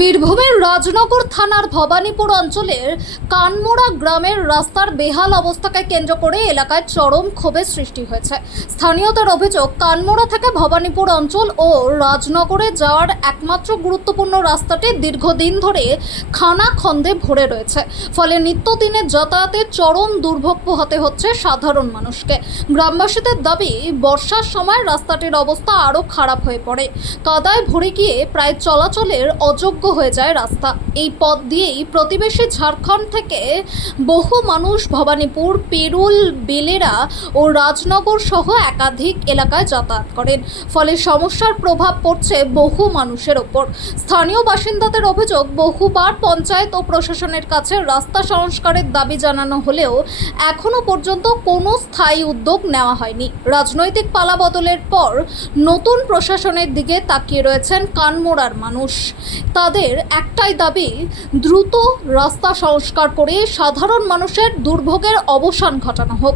বীরভূমের রাজনগর থানার ভবানীপুর অঞ্চলের কানমোড়া গ্রামের রাস্তার বেহাল অবস্থাকে কেন্দ্র করে এলাকায় চরম ক্ষোভের সৃষ্টি হয়েছে। স্থানীয়দের অভিযোগ, কানমোড়া থেকে ভবানীপুর অঞ্চল ও রাজনগরে যাওয়ার একমাত্র গুরুত্বপূর্ণ রাস্তাটি দীর্ঘদিন ধরে খানাখন্দে ভরে রয়েছে। ফলে নিত্যদিনের যাতায়াতে চরম দুর্ভোগ পোহাতে হচ্ছে সাধারণ মানুষকে। গ্রামবাসীদের দাবি, বর্ষার সময় রাস্তাটির অবস্থা আরও খারাপ হয়ে পড়ে। কাদায় ভরে গিয়ে প্রায় চলাচলের অযোগ্য হয়ে যায় রাস্তা। এই পথ দিয়েই প্রতিবেশী ঝাড়খণ্ড থেকে বহু মানুষ ভবানীপুর, পেরুল, বেলেরা ও রাজনগর সহ একাধিক এলাকায় যাতায়াত করেন। ফলে সমস্যার প্রভাব পড়ছে বহু মানুষের ওপর। স্থানীয় বাসিন্দাদের অভিযোগ, বহুবার পঞ্চায়েত ও প্রশাসনের কাছে রাস্তা সংস্কারের দাবি জানানো হলেও এখনো পর্যন্ত কোনো স্থায়ী উদ্যোগ নেওয়া হয়নি। রাজনৈতিক পালাবদলের পর নতুন প্রশাসনের দিকে তাকিয়ে রয়েছেন কানমোড়ার মানুষ। তাদের একটাই দাবি, দ্রুত রাস্তা সংস্কার করে সাধারণ মানুষের দুর্ভোগের অবসান ঘটানো হোক।